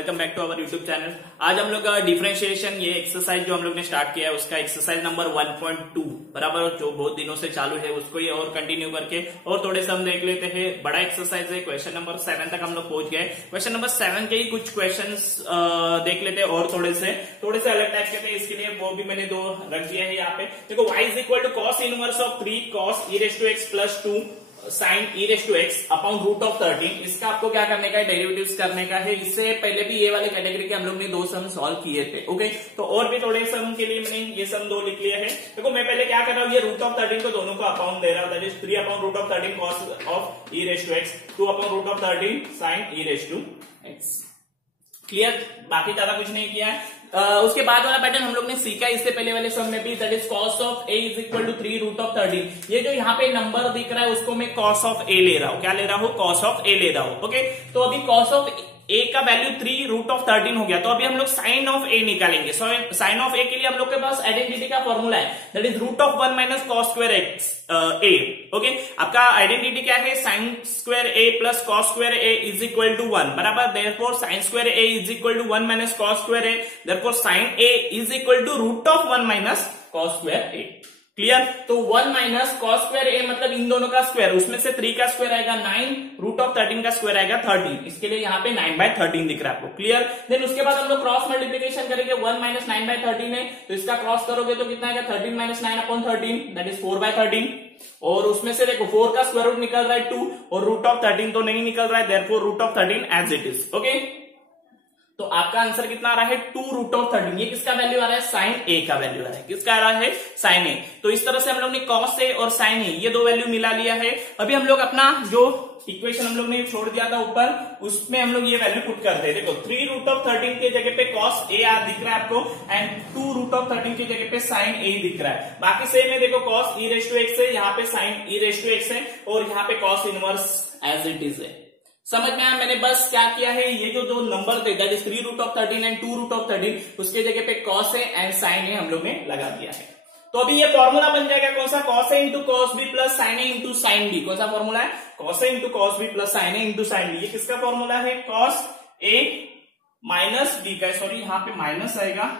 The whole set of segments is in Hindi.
Welcome back to our YouTube channel. आज हम लोग डिफरेंशिएशन ये एक्सरसाइज जो हम लोग ने स्टार्ट किया है उसका एक्सरसाइज नंबर 1.2 बराबर जो बहुत दिनों से चालू है उसको ये और कंटिन्यू करके और थोड़े से हम देख लेते हैं। बड़ा एक्सरसाइज है, क्वेश्चन नंबर 7 तक हम लोग पहुंच गए। क्वेश्चन नंबर 7 के ही कुछ क्वेश्चन देख लेते हैं और थोड़े से अलग टाइप के थे, इसके लिए वो भी मैंने दो रख दिया है यहाँ पे। देखो y is equal to cos inverse of 3 cos e raise to x plus 2 sine e raise to x upon root of 13। इसका आपको क्या करने का है, डेरिवेटिव्स करने का है। इससे पहले भी ये वाले कैटेगरी के हम लोग ने दो सम सॉल्व किए थे। ओके, तो और भी थोड़े सम के लिए मैंने ये सम दो लिख लिया है। देखो मैं पहले क्या कर रहा हूँ, ये रूट ऑफ 13 को दोनों को अपॉन दे रहा हूँ, that is 3 upon root of 13 cos of e raise to x, 2 upon root of 13 sine e raise to x. Clear, बाकी ज्यादा कुछ नहीं किया है। उसके बाद वाला पैटर्न हम लोग ने सीखा इससे पहले वाले सम में भी, that is cos of a is equal to 3 root of 13। ये जो यहाँ पे नंबर दिख रहा है उसको मैं cos ऑफ a ले रहा हूँ। क्या ले रहा हूँ? cos ऑफ a ले रहा हूँ। ओके, तो अभी cos ऑफ a का वैल्यू 3 रूट ऑफ 13 हो गया, तो अभी हम लोग साइन ऑफ a निकालेंगे। साइन ऑफ a के लिए हम लोग के पास आइडेंटिटी का फॉर्मूला है, that is root of 1 minus cos square x a। Okay, आपका आइडेंटिटी क्या है? Sine square a plus cos square a is equal to 1 बराबर, therefore sine square a is equal to 1 minus cos square a, therefore sine a is equal to root of 1 minus cos square a। Clear, तो 1 माइनस कॉस स्क्वायर a मतलब इन दोनों का स्क्वायर, उसमें से 3 का स्क्वायर आएगा 9, रूट ऑफ 13 का स्क्वायर आएगा 13। इसके लिए यहाँ पे 9/13 दिख रहा है आपको। क्लियर, देन उसके बाद हम लोग क्रॉस मल्टीप्लिकेशन करेंगे। 1 माइनस 9/13 है तो इसका क्रॉस करोगे तो कितना आएगा? 13 माइनस 9 अपॉन 13, दैट इज 4/13। और उसमें से देखो 4 का स्क्वायर रूट निकल रहा है 2 और रूट ऑफ 13 तो नहीं निकल रहा है, therefore root of 13 as it is. Okay, तो आपका आंसर कितना आ रहा है? 2 रूट ऑफ 13। ये किसका वैल्यू आ रहा है? साइन ए का वैल्यू आ रहा है। किसका आ रहा है? साइन ए। तो इस तरह से हम लोग ने कॉस ए और साइन ए ये दो वैल्यू मिला लिया है। अभी हम लोग अपना जो इक्वेशन हम लोग ने छोड़ दिया था ऊपर, उसमें हम लोग ये वैल्यू पुट करते हैं। देखो 3 रूट ऑफ 13 के जगह पे कॉस ए दिख रहा है आपको, एंड 2 रूट ऑफ 13 की जगह पे साइन ए दिख रहा है। बाकी सेम है, देखो cos e raise to x है, यहाँ पे sine e raise to x है और यहाँ पे cos inverse as it is है। समझ में आया? मैंने बस क्या किया है, ये जो दो नंबर थे that is 3 root of 13 and 2 root of 13, उसके जगह पे cos A and sine A हम लोग ने लगा दिया है। तो अभी ये फॉर्मूला बन जाएगा कौन सा? Cos A into cos B plus sine A into sine B. कौन सा फॉर्मूला है? Cos A into cos B plus sine A into sine B. ये किसका फॉर्मूला है? कॉस ए माइनस बी का, सॉरी यहाँ पे माइनस आएगा,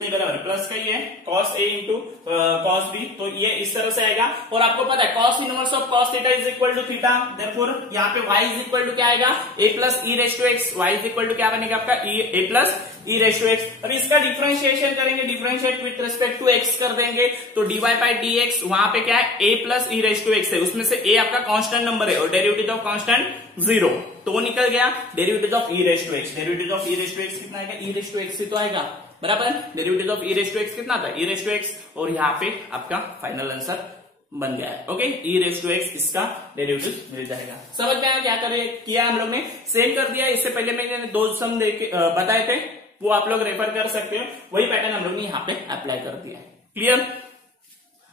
बराबर प्लस का ही है, cos A into cos B. तो ये इस तरह से आएगा। और आपको पता है cos inverse of cos theta is equal to theta, therefore यहाँ पे y इज इक्वल टू क्या आएगा? a plus e raise to x. y is equal to क्या बनेगा आपका? a plus e raise to x. अब इसका डिफरेंशिएशन करेंगे, differentiate with respect to x कर देंगे, तो dy बाई dx वहां पे क्या है? a plus e raise to x है, उसमें से a आपका कांस्टेंट नंबर है और डेरिवेटिव ऑफ कांस्टेंट 0, तो वो निकल गया। Derivative of e raise to x, derivative of e raise to x कितना आएगा? ई रेज टू एक्स ही तो आएगा बराबर। Derivative of e raise to x कितना था? ई रेज टू एक्स, और यहाँ पे आपका फाइनल आंसर बन गया है। Okay, e raise to x इसका डेरिवेटिव मिल जाएगा। समझ में आया क्या किया हम लोग ने? सेम कर दिया। इससे पहले मैंने दो सम बताए थे, वो आप लोग रेफर कर सकते हो। वही पैटर्न हम लोग ने यहाँ पे अप्लाई कर दिया है। क्लियर,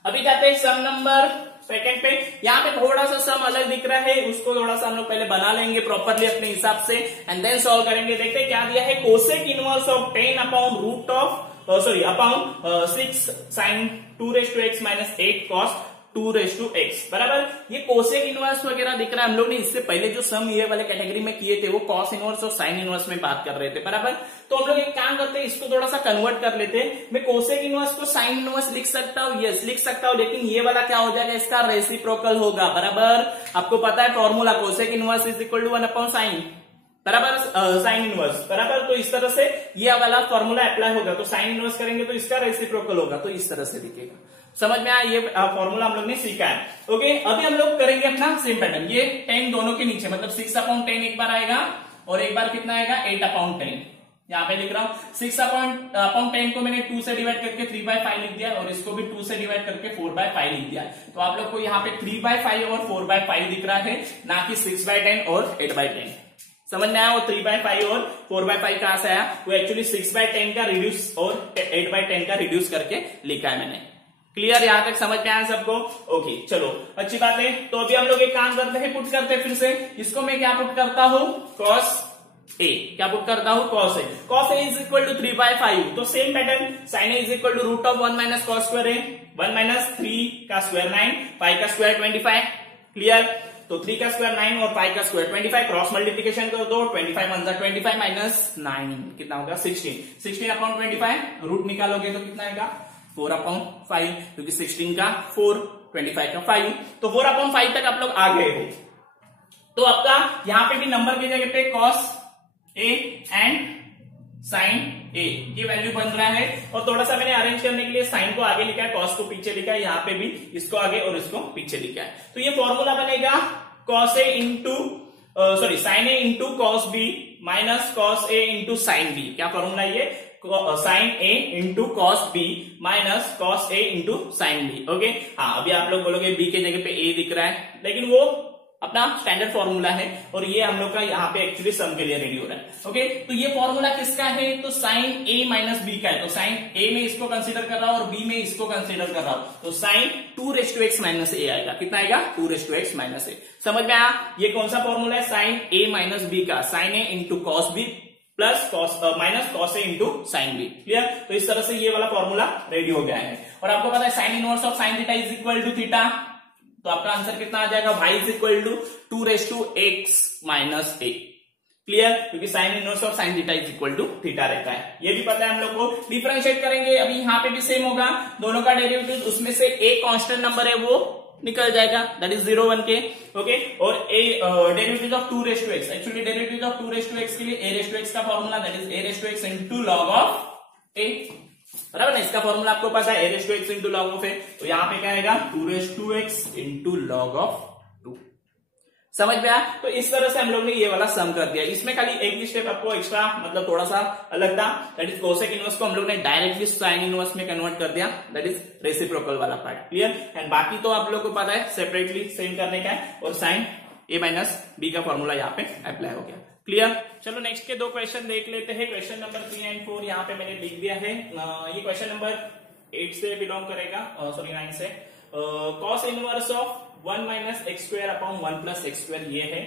अभी जाते हैं सम नंबर सेकंड पे। यहाँ पे थोड़ा सा सम अलग दिख रहा है, उसको थोड़ा सा हम लोग पहले बना लेंगे प्रॉपरली अपने हिसाब से एंड देन सॉल्व करेंगे। देखते हैं क्या दिया है। Cosec inverse of 10 upon root of upon 6 sine 2 raise to x minus 8 cos 2 raise to x बराबर। ये कोसेक इनवर्स वगैरह दिख रहा है। हम लोग ने इससे पहले जो सम ये वाले कैटेगरी में किए थे वो कॉस इनवर्स और साइन इनवर्स में बात कर रहे थे बराबर। तो हम लोग एक काम करते हैं, इसको थोड़ा सा कन्वर्ट कर लेते हैं। मैं कोसेक इनवर्स को साइन इनवर्स लिख सकता हूँ, यस लिख सकता हूँ, लेकिन ये वाला क्या हो जाएगा? इसका रेसिप्रोकल होगा बराबर। आपको पता है formula, cosec inverse is equal to 1 upon sine बराबर, साइन इनवर्स बराबर। तो इस तरह से ये वाला फॉर्मूला अप्लाई होगा, तो साइन इनवर्स करेंगे तो इसका रेसिप्रोकल होगा, तो इस तरह से दिखेगा। समझ में आया? ये फॉर्मूला हम लोग ने सीखा है। ओके, अभी हम लोग करेंगे अपना सेम पैटर्न। ये 10 दोनों के नीचे, मतलब 6 अपॉन 10 एक बार आएगा और एक बार कितना आएगा? 8 अपॉन 10। यहाँ पे लिख रहा हूँ 6 अपॉन 10 को मैंने 2 से डिवाइड करके 3/5 लिख दिया और इसको भी 2 से डिवाइड करके 4/5 लिख दिया। तो आप लोग को यहाँ पे 3/5 और 4/5 दिख रहा है, ना कि 6/10 और 8/10। समझ में आया? वो 3/5 और 4/5 कहां से आया? वो एक्चुअली 6/10 का रिड्यूस और 8/10 का रिड्यूस करके लिखा है मैंने। क्लियर, यहां तक समझ में आया सबको? ओके, चलो अच्छी बात है। तो अभी हम लोग एक काम करते हैं, पुट करते हैं फिर से। इसको मैं क्या पुट करता हूं? Cos A. क्या पुट करता हूं? Cos A. Cos A is equal to 3/5, तो same pattern, sine A is equal to root of 1 minus cos square A, 1 minus 3 का स्क्वायर 9, 5 का स्क्वायर 25। क्लियर, तो 3 का स्क्वायर 9 और 5 का स्क्वायर 25, क्रॉस मल्टीप्लीकेशन कर दो, 25 1 जा 25 माइनस 9 कितना होगा 16 अपॉन 25, रूट निकालोगे तो कितना आएगा 4 अपॉन 5, क्योंकि 16 का 4, 25 का 5, तो 4 अपॉन 5 तक आप लोग आ गए हो। तो आपका यहाँ पे भी नंबर की जगह पे कॉस ए एंड साइन ए की वैल्यू बन रहा है, और थोड़ा सा मैंने अरेंज करने के लिए साइन को आगे लिखा है, कॉस को पीछे लिखा है, यहाँ पे भी इसको आगे और इसको पीछे लिखा है। तो ये फॉर्मूला बनेगा cos A into sorry sine A into cos B minus cos A into sine B. क्या फॉर्मूला ये, sine A into cos B minus cos A into sine B. Okay हाँ, अभी आप लोग बोलोगे बी के जगह पे ए दिख रहा है, लेकिन वो अपना स्टैंडर्ड फॉर्मूला है और ये हम लोग का यहाँ पे एक्चुअली सम के लिए रेडी हो रहा है। ओके तो ये फॉर्मूला किसका है, तो साइन ए माइनस बी का है, तो साइन ए में इसको कंसीडर कर रहा हूं और बी में इसको कंसीडर कर रहा हूं, तो साइन 2x माइनस ए आएगा। कितना आएगा 2x माइनस ए। समझ में आया, ये कौन सा फॉर्मूला है, साइन ए माइनस बी का, sine A into cos B plus cos minus cos A into sine B. Clear, तो इस तरह से ये वाला फॉर्मूला रेडी हो गया है। और आपको पता है sine inverse of sine theta is equal to theta, तो आपका आंसर कितना आ जाएगा, y is equal to 2x minus A. Clear, क्योंकि sine inverse of sine theta is equal to theta रहता है, ये भी पता है हम लोग को। डिफरेंशिएट करेंगे, अभी यहाँ पे भी सेम होगा, दोनों का डेरिवेटिव, उसमें से ए कांस्टेंट नंबर है वो निकल जाएगा, दैट इज 0 1 के। ओके, और a derivative of 2x, actually derivative of 2x के लिए a का formula that is a into log of A, बराबर ना, इसका फॉर्मूला आपको पता है a into log of A, तो यहाँ पे क्या आएगा 2x इंटू लॉग ऑफ 2। समझ में आया, तो इस तरह से हम लोग ने ये वाला सम कर दिया। इसमें खाली एक ही स्टेप आपको एक्स्ट्रा मतलब थोड़ा सा अलग था, दैट इज कोसेक इनवर्स को हम लोग ने डायरेक्टली साइन इनवर्स में कन्वर्ट कर दिया, दैट इज रेसिप्रोकल वाला पार्ट। क्लियर, एंड बाकी तो आप लोग को पता है सेपरेटली सेम करने का है, और साइन ए माइनस बी का फॉर्मूला यहाँ पे अप्लाई हो गया। क्लियर, चलो नेक्स्ट के दो क्वेश्चन देख लेते हैं। क्वेश्चन नंबर 3 एंड 4 यहाँ पे मैंने लिख दिया है। ये क्वेश्चन नंबर 8 से बिलोंग करेगा, सॉरी 9 से। Cos inverse of 1 minus x square upon 1 plus x square ये है।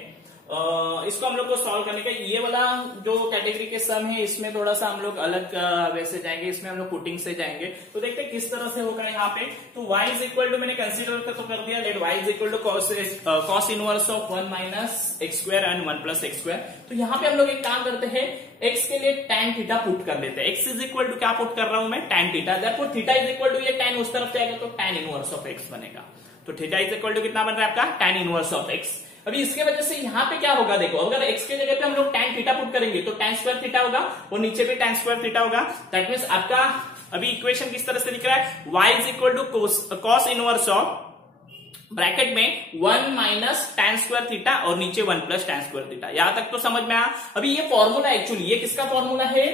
इसको हम लोग को सॉल्व करने का, ये वाला जो कैटेगरी के सम है इसमें थोड़ा सा हम लोग अलग वैसे जाएंगे, इसमें हम लोग पुटिंग से जाएंगे, तो देखते हैं किस तरह से होगा यहाँ पे। तो y इज इक्वल टू मैंने कंसीडर तो कर दिया, let y is equal to cos inverse of 1 minus x square and 1 plus x square. तो यहाँ पे हम लोग एक काम करते हैं, x के लिए tan थीटा पुट कर देते हैं। x इज इक्वल टू क्या पुट कर रहा हूं मैं, tan theta, therefore theta is equal to ये tan उस तरफ जाएगा तो tan इनवर्स ऑफ x बनेगा। तो थीटा इज इक्वल टू कितना बन रहा है आपका tan इनवर्स ऑफ x। अभी इसके वजह से यहाँ पे क्या होगा, देखो अगर x के जगह पे हम लोग tan थीटा पुट करेंगे तो tan स्क्वायर थीटा होगा, और नीचे भी tan स्क्वायर थीटा होगा। दैट मींस आपका अभी इक्वेशन किस तरह से दिख रहा है, y is equal to cos inverse of bracket में 1 माइनस tan स्क्वायर थीटा और नीचे 1 प्लस tan स्क्वायर थीटा। यहां तक तो समझ में आया। अभी ये फॉर्मूला एक्चुअली ये किसका फॉर्मूला है,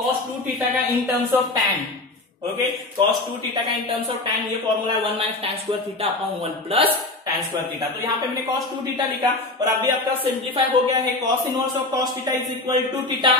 cos 2 थीटा का in terms of tan। Okay, cos 2 theta का इन टर्म्स ऑफ tan ये फॉर्मूला है 1 minus tan square theta upon 1 plus tan square theta. तो यहाँ पे मैंने cos 2 थीटा लिखा, और अभी आपका सिंप्लीफाई हो गया है, cos inverse of cos theta is equal to theta,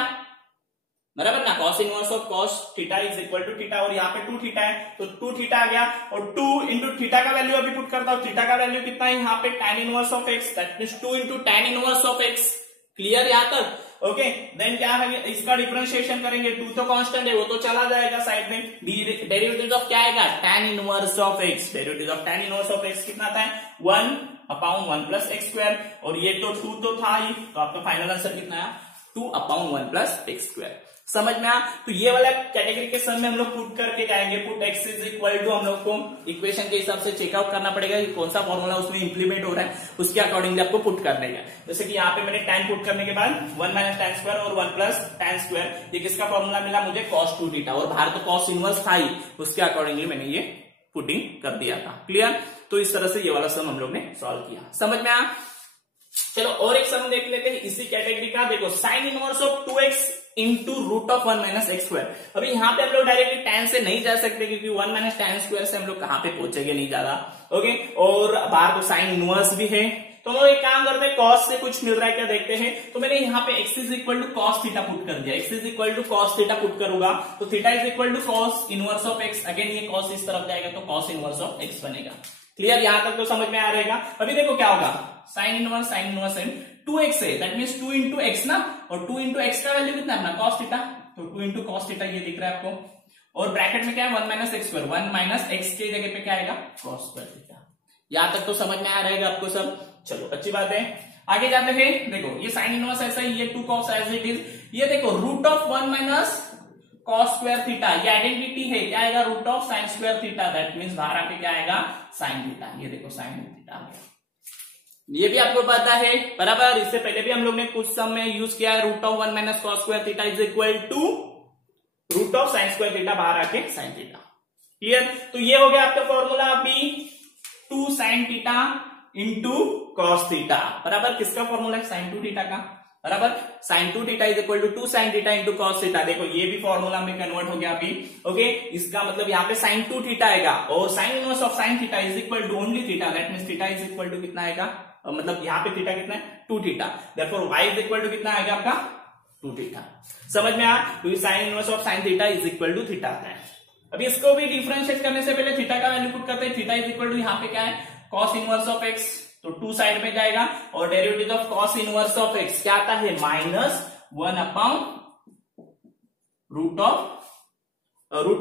बराबर ना, cos inverse of cos theta is equal to theta, और यहाँ पे 2 थीटा है तो 2 थीटा आ गया, और 2 इंटू थीटा का वैल्यू अभी पुट करता हूँ, थीटा का वैल्यू कितना है यहाँ पे tan inverse of x, that means 2 into tan inverse of x। Clear यहाँ तक, ओके। देन क्या है, इसका डिफरेंशिएशन करेंगे, 2 तो कांस्टेंट है वो तो चला जाएगा साइड में, डेरिवेटिव ऑफ क्या आएगा tan inverse of x, derivative of tan inverse of x कितना था 1 अपॉन 1 प्लस एक्स स्क्वायर, और ये तो 2 तो था ही, तो आपका फाइनल आंसर कितना है 2 अपॉन 1 प्लस एक्स स्क्वायर। समझ में आ, तो ये वाला कैटेगरी के सम में हम लोग पुट करके जाएंगे, put x is equal to हम लोग को इक्वेशन के हिसाब से चेकआउट करना पड़ेगा कि कौन सा फॉर्मूला उसमें इंप्लीमेंट हो रहा है, उसके अकॉर्डिंगली आपको पुट करने का। जैसे कि यहाँ पे मैंने tan पुट करने के बाद 1 माइनस tan स्क्वायर और 1 प्लस tan स्क्वायर, ये किसका फॉर्मूला मिला मुझे, cos 2 थीटा, और बाहर तो cos इनवर्स था ही, उसके अकॉर्डिंगली मैंने ये पुटिंग कर दिया था। क्लियर, तो इस तरह से ये वाला सम हम लोग ने सॉल्व किया। समझ में आ, चलो और एक सम देख लेते हैं इसी कैटेगरी का। देखो sine inverse of 2x into root of 1 minus x square. अभी यहाँ पे हम लोग डायरेक्टली tan से नहीं जा सकते, क्योंकि 1 माइनस tan स्क्वायर से हम लोग कहाँ पे पहुंचेंगे नहीं ज्यादा। ओके, और बाहर तो साइन इनवर्स भी है, तो हम लोग एक काम करते हैं, cos से कुछ मिल रहा है क्या देखते हैं। तो मैंने यहाँ पे x is equal to cos theta put कर दिया, x is equal to cos theta put करूंगा तो theta is equal to cos inverse of x, again ये cos इस तरफ जाएगा तो cos इनवर्स ऑफ x बनेगा। क्लियर, यहां तक तो समझ में आ रहेगा। अभी देखो क्या होगा, साइन इनवर्स साइन 2x है, दैट मींस 2 इंटू एक्स ना, और 2 इंटू एक्स का वैल्यू कितना है अपना cos थीटा, तो 2 इंटू cos थीटा ये दिख रहा है आपको, और ब्रैकेट में क्या है 1 minus x square, 1 minus x के जगह पे क्या आएगा cos स्क्वायर थीटा। यहां तक तो समझ में आ रहेगा आपको सब। चलो अच्छी बात है, आगे जाते हैं। देखो ये साइन इनवर्स ऐसा ही, ये 2 cos एज इट इज। ये देखो root of 1 minus cos square theta, ये आइडेंटिटी है, क्या आएगा root of sine square theta, that means बाहर आके क्या आएगा साइन थीटा। ये देखो साइन थीटा आ गया, ये भी आपको पता है बराबर। इससे पहले भी हम लोग ने कुछ सम में यूज किया है, root of 1 minus cos square theta is equal to root of sine square theta, बाहर आके साइन थीटा। क्लियर? तो ये हो गया आपका फॉर्मूला अभी 2 sine theta into cos theta, बराबर। किसका फॉर्मूला है? साइन 2 थीटा का, बराबर। Sine 2 theta is equal to 2 sine theta into cos theta. देखो ये भी फॉर्मूला में कन्वर्ट हो गया अभी, ओके। इसका मतलब यहाँ पे साइन 2 थीटा आएगा और sine inverse of sine theta is equal to only theta, that means theta is equal to कितना आएगा, मतलब यहाँ पे थीटा कितना है 2 theta, therefore y is equal to कितना आएगा आपका 2 थीटा। समझ में आया? तो sine inverse of sine theta is equal to theta आता है। अभी इसको भी डिफरेंशिएट करने से पहले थीटा का वैल्यू पुट करते हैं। थीटा इज इक्वल टू यहाँ पे क्या है कॉस इनवर्स ऑफ x, तो 2 साइड में जाएगा और derivative of cos inverse of x क्या आता है minus 1 upon root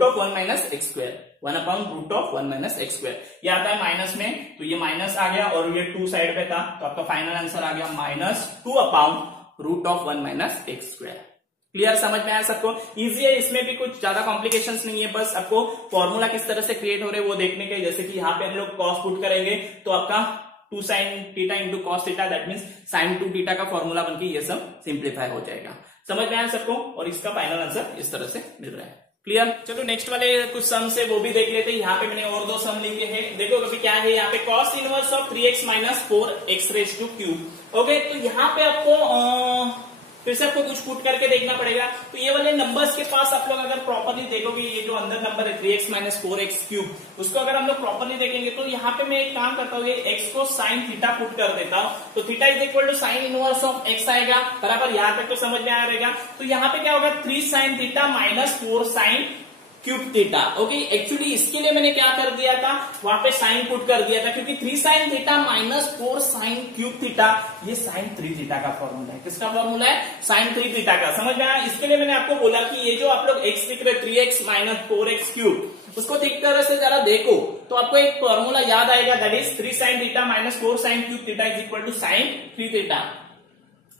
of 1 minus x square, 1 upon root of 1 minus x square. ये आता है माइनस में, तो ये माइनस आ गया और ये 2 साइड पे था, तो आपका फाइनल आंसर आ गया minus 2 upon root of 1 minus x square. Clear? समझ में आया सबको? इजी है, इसमें भी कुछ ज्यादा कॉम्प्लिकेशंस नहीं है, बस आपको फॉर्मूला किस तरह से क्रिएट हो रहे हैं वो देखने के। जैसे कि यहाँ पे हम लोग कॉस पुट करेंगे तो आपका 2 sine theta into cos theta, that means sine 2 theta का फॉर्मूला बनके ये सब सिंप्लीफाई हो जाएगा। समझ में आया सबको? और इसका फाइनल आंसर इस तरह से मिल रहा है। क्लियर? चलो नेक्स्ट वाले कुछ सम से वो भी देख लेते हैं। यहाँ पे मैंने और 2 सम लिखे हैं। देखो अभी क्या है यहाँ पे cos inverse of 3x minus 4x raise to cube. Okay, तो यहाँ पे आपको फिर से आपको कुछ पुट करके देखना पड़ेगा। तो ये वाले नंबर्स के पास आप लोग अगर प्रॉपरली देखोगे, ये जो अंदर नंबर है 3x माइनस 4x क्यूब, उसको अगर हम लोग प्रॉपरली देखेंगे तो यहाँ पे मैं एक काम करता हूँ, x को साइन थीटा पुट कर देता हूँ, तो theta is equal to sine inverse of x आएगा, बराबर। यहाँ तक तो समझ में आ रहेगा। तो यहाँ पे क्या होगा 3 sine theta minus 4 sine cube theta. Okay, actually इसके लिए मैंने क्या कर दिया था, वहां पे साइन पुट कर दिया था, क्योंकि 3 sine theta minus 4 sine cube theta ये साइन 3 थीटा का फॉर्मूला है। किसका फॉर्मूला है? साइन 3 थीटा का। समझ में आया? इसके लिए मैंने आपको बोला कि ये जो आप लोग x लिख रहे 3x माइनस 4x क्यूब, उसको ठीक तरह से जरा देखो तो आपको एक फॉर्मूला याद आएगा, that is 3 sine theta minus 4 sine cube theta is equal to sine 3 theta.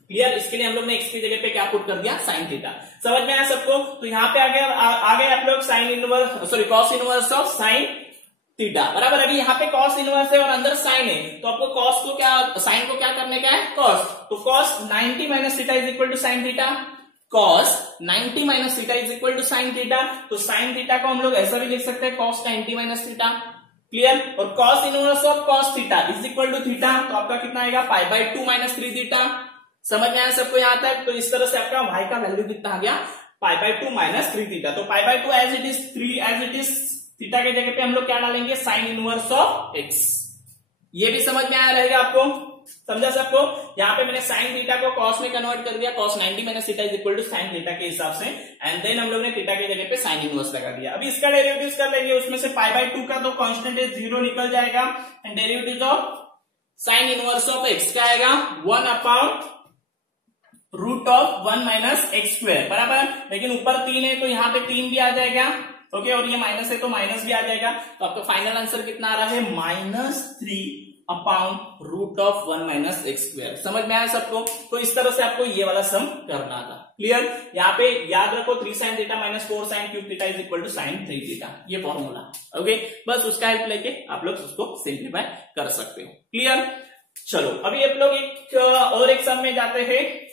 Clear? इसके लिए हम लोग ने x की जगह पे क्या पुट कर दिया, साइन थीटा। समझ में आया सबको? तो यहाँ पे आ गए आप लोग sine inverse, sorry cos inverse of sine theta, बराबर। अभी यहाँ पे कॉस इनवर्स है और अंदर साइन है, तो आपको कॉस को क्या, साइन को क्या करने का है, कॉस। तो cos 90 minus theta is equal to sine theta, cos 90 minus theta is equal to sine theta. तो साइन थीटा को हम लोग ऐसा भी लिख सकते हैं कॉस 90 माइनस थीटा। क्लियर? और cos inverse of cos theta is equal to theta, तो आपका कितना आएगा π/2 माइनस 3 थीटा। समझ में आया सबको यहाँ तक? तो इस तरह से आपका y का वैल्यू कितना आ गया π/2 माइनस 3 थीटा। तो π/2 as it is 3 as it is theta के जगह पे हम लोग क्या डालेंगे, साइन इनवर्स ऑफ x। ये भी समझ में आया रहेगा आपको? समझा सबको? यहाँ पे मैंने साइन थीटा को कॉस में कन्वर्ट कर दिया, cos 90 minus theta is equal to sine theta के हिसाब से, एंड देन हम लोग ने थीटा के जगह पे साइन इनवर्स लगा दिया। अभी इसका डेरिवेटिव कर लेंगे, उसमें से π/2 का तो कांस्टेंट है 0 निकल जाएगा, and derivative of sine inverse of x क्या आएगा 1 upon root of 1 minus x square, बराबर। लेकिन ऊपर 3 है तो यहाँ पे 3 भी आ जाएगा, ओके, और ये माइनस है तो माइनस भी आ जाएगा। तो आपका फाइनल आंसर कितना आ रहा है -3 upon root of 1 minus x square. समझ में आया सबको? तो इस तरह से आपको ये वाला सम करना था। क्लियर? यहाँ पे याद रखो 3 sine theta minus 4 sine cube theta is equal to sine 3 theta, ये फॉर्मूला। ओके, बस उसका हेल्प लेके आप लोग उसको सिंप्लीफाई कर सकते हो। क्लियर? चलो अभी आप लोग एक सम में जाते हैं।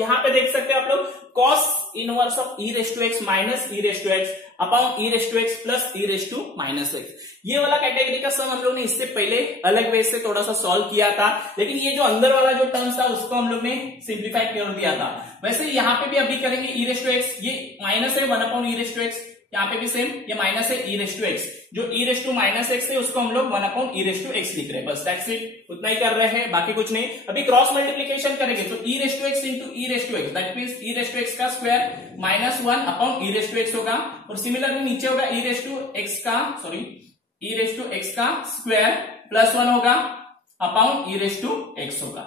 यहाँ पे देख सकते हैं आप लोग cos inverse of e raise to x minus e raise to x upon e raise to x plus e raise to minus x. ये वाला कैटेगरी का सम हम लोग ने इससे पहले अलग वे से थोड़ा सा सॉल्व किया था, लेकिन ये जो अंदर वाला जो टर्म्स था उसको हम लोग ने सिंप्लीफाई कर दिया था। वैसे यहाँ पे भी अभी करेंगे e रेस टू एक्स, ये माइनस है 1 upon e raise to x, यहाँ पे भी सेम ये माइनस है e रेस टू एक्स, जो e raise to minus x है उसको हम लोग 1 upon e raise to x लिख रहे हैं, बस दैट्स इट, उतना ही कर रहे हैं, बाकी कुछ नहीं। अभी क्रॉस मल्टीप्लीकेशन करेंगे तो e raise to x into e raise to x, that means e raise to x का square minus 1 upon e raise to x होगा, और सिमिलरली नीचे होगा e रेस टू एक्स का, sorry e raise to x का स्क्वायर प्लस 1 होगा upon e raise to x होगा।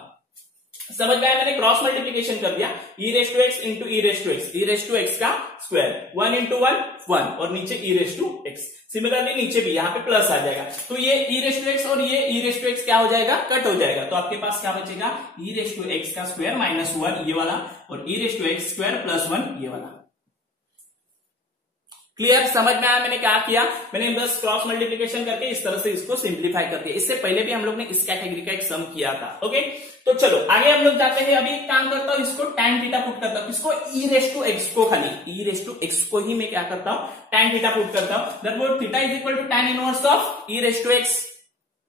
समझ में आया, मैंने क्रॉस मल्टीप्लीकेशन कर दिया, E raise to x into E raise to x, E raise to x का स्क्वायर, 1 इंटू 1 1 और नीचे ई रेस टू एक्स। सिमिलरली नीचे भी यहाँ पे प्लस आ जाएगा, तो ये ई रेस टू एक्स और ये ई रेस टू एक्स क्या हो जाएगा, कट हो जाएगा। तो आपके पास क्या बचेगा, ई रेस टू एक्स का स्क्वायर माइनस 1 ये वाला और e raise to x square plus 1 ये वाला। क्लियर, समझ में आया मैंने क्या किया, मैंने बस क्रॉस मल्टीप्लिकेशन करके इस तरह से इसको सिंप्लीफाई कर दिया। इससे पहले भी हम लोग ने इस कैटेगरी का एक सम किया था। ओके, तो चलो आगे हम लोग जाते हैं। अभी एक काम करता हूं, इसको tan थीटा पुट करता हूं, इसको ई रेस टू एक्स को, खाली ई रेस टू एक्स को ही मैं क्या करता हूं, tan थीटा पुट करता हूं। Therefore theta is equal to tan inverse of e raise to x,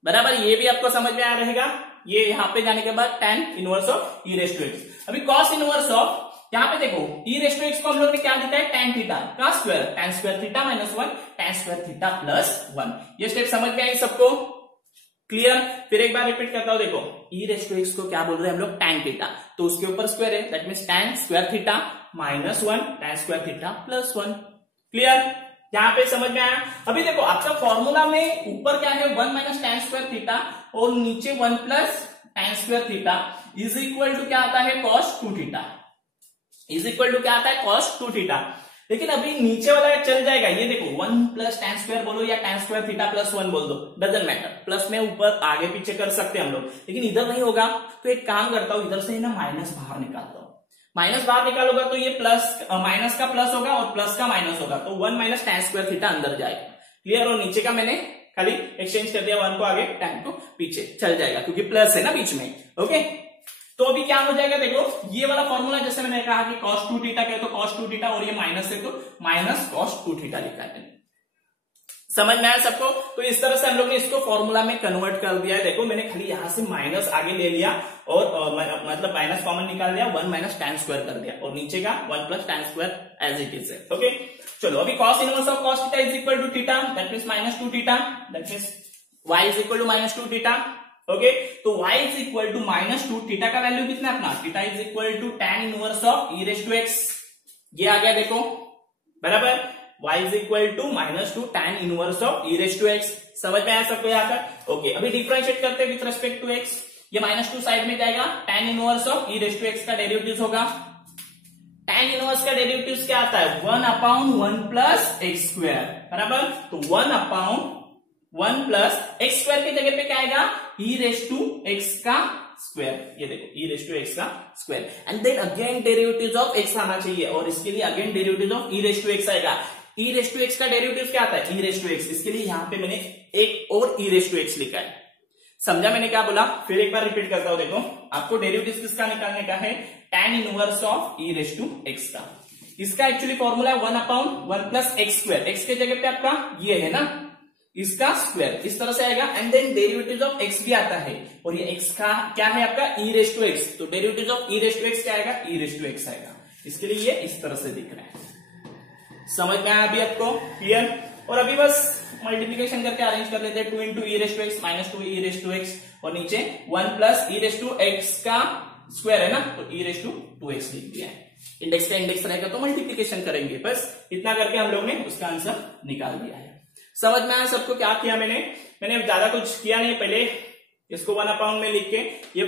बराबर। ये भी आपको समझ में आ रहेगा, ये यहाँ पे जाने के बाद tan inverse of e raise to x. अभी कॉस इनवर्स ऑफ, यहाँ पे देखो ई रेस टू एक्स को हम लोग ने क्या लिखा है, tan थीटा का square, tan square theta minus 1 tan square theta plus 1। ये स्टेप समझ में आई सबको, क्लियर। फिर एक बार रिपीट करता हूं, देखो ई रेस टू एक्स को क्या बोल रहे हैं हम लोग, tan थीटा, तो उसके ऊपर स्क्वायर है, that means tan square theta minus 1 tan square theta plus 1। Clear, यहाँ पे समझ में आया। अभी देखो आपका फॉर्मूला में ऊपर क्या है, 1 माइनस tan स्क्वायर थीटा और नीचे 1 plus tan square theta is equal to क्या आता है, cos 2 theta, is equal to क्या आता है, cos 2 थीटा। लेकिन अभी नीचे वाला चल जाएगा, ये देखो 1 प्लस tan स्क्वायर बोलो या tan स्क्वायर थीटा प्लस 1 बोल दो, डजंट मैटर, प्लस में ऊपर आगे पीछे कर सकते हैं हम लोग, लेकिन इधर नहीं होगा। तो एक काम करता हूं, इधर से ना माइनस बाहर निकालता हूं, माइनस बाहर निकालोगा तो ये प्लस माइनस का प्लस होगा और प्लस का माइनस होगा, तो 1 माइनस tan स्क्वायर थीटा अंदर जाएगा। क्लियर, और नीचे का मैंने खाली एक्सचेंज कर दिया, 1 को आगे tan को पीछे चल जाएगा, क्योंकि प्लस है ना बीच में। ओके, तो अभी क्या हो जाएगा, देखो ये वाला फॉर्मूला जैसे मैंने कहा कि cos 2 थीटा कहे तो cos 2 थीटा और ये माइनस है तो माइनस cos 2 थीटा लिखा है। समझ में आया सबको, तो इस तरह से हम लोग ने इसको फॉर्मूला में कन्वर्ट कर दिया है। देखो मैंने खाली यहां से माइनस आगे ले लिया और मतलब माइनस कॉमन निकाल लिया, 1 माइनस tan स्क्वायर कर दिया और नीचे का 1 plus tan square as it is है। ओके, चलो अभी cos inverse of cos theta is equal to theta, that means minus 2 theta, that means y is equal to minus 2 theta. Okay, तो y is equal to minus 2 theta का वैल्यू कितना अपना, theta is equal to tan inverse of e raise to x, ये आ गया देखो, बराबर। y is equal to minus 2 tan inverse of e raise to x. समझ में आया सबको यहाँ तक। ओके, अभी डिफरेंशिएट करते हैं विथ रेस्पेक्ट टू x, ये माइनस 2 साइड में जाएगा, tan inverse of e raise to x का डेरिवेटिव होगा। tan इनवर्स का डेरिवेटिव क्या आता है, 1 अपॉन 1 प्लस एक्स स्क्वायर, बराबर। तो 1 अपॉन 1 प्लस एक्स स्क्वायर की जगह पे क्या आएगा, ई रेस टू एक्स का स्क्वायर, ये देखो ई रेस टू एक्स का square, and then again derivative of x आना चाहिए, और इसके लिए again derivative of e raise to x आएगा। ई रेस टू एक्स का डेरिवेटिव क्या आता है, ई रेस टू एक्स, इसके लिए यहाँ पे मैंने एक और ई रेस टू एक्स लिखा है। समझा मैंने क्या बोला, फिर एक बार रिपीट करता हूं। देखो आपको डेरिवेटिव किसका निकालने का है, tan inverse of e raise to x का। इसका एक्चुअली फॉर्मूला है 1 upon 1 plus x square, x के जगह पे आपका ये है ना, इसका स्क्वायर इस तरह से आएगा, and then derivative of x भी आता है, और ये एक्स का क्या है आपका, ई रेस टू एक्स, तो derivative of e raise to x क्या आएगा, ई रेस टू एक्स आएगा। इसके लिए ये इस तरह से दिख रहा है। समझ में आया अभी आपको, क्लियर। और अभी बस मल्टीप्लीकेशन करके अरेंज कर लेते हैं, 2 into E raise to x minus 2 e raise to x, और नीचे 1 plus e raise to x का स्क्वायर है ना, तो ई रेस टू 2x लिख दिया है। इंडेक्स का इंडेक्स रहेगा तो मल्टीप्लीकेशन करेंगे, बस इतना करके हम लोग ने उसका आंसर निकाल दिया है। समझ में आया सबको क्या किया मैंने ज्यादा कुछ किया नहीं, पहले इसको 1 अपॉन में लिख के ये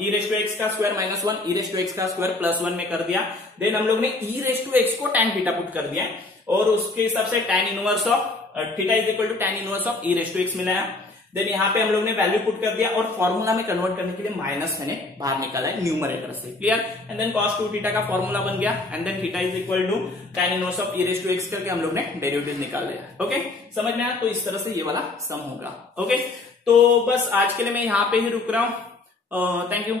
ई रेस टू एक्स का square minus 1 e raise to x का स्क्वायर प्लस 1 में कर दिया। देन हम लोग ने ई रेस टू एक्स को tan थीटा पुट कर दिया, और उसके हिसाब से tan inverse of theta is equal to tan inverse of e raise to x मिलाया। देन यहाँ पे हम लोग ने वैल्यू पुट कर दिया, और फॉर्मूला में कन्वर्ट करने के लिए माइनस मैंने बाहर निकाला है न्यूमरेटर से, clear. And then cos 2 theta का फॉर्मूला बन गया, and then theta is equal to tan inverse of e raise to x करके हम लोग ने डेरिवेटिव निकाल लिया। ओके, समझ में आया, तो इस तरह से ये वाला सम होगा। ओके, तो बस आज के लिए मैं यहाँ पे ही रुक रहा हूँ। Thank you.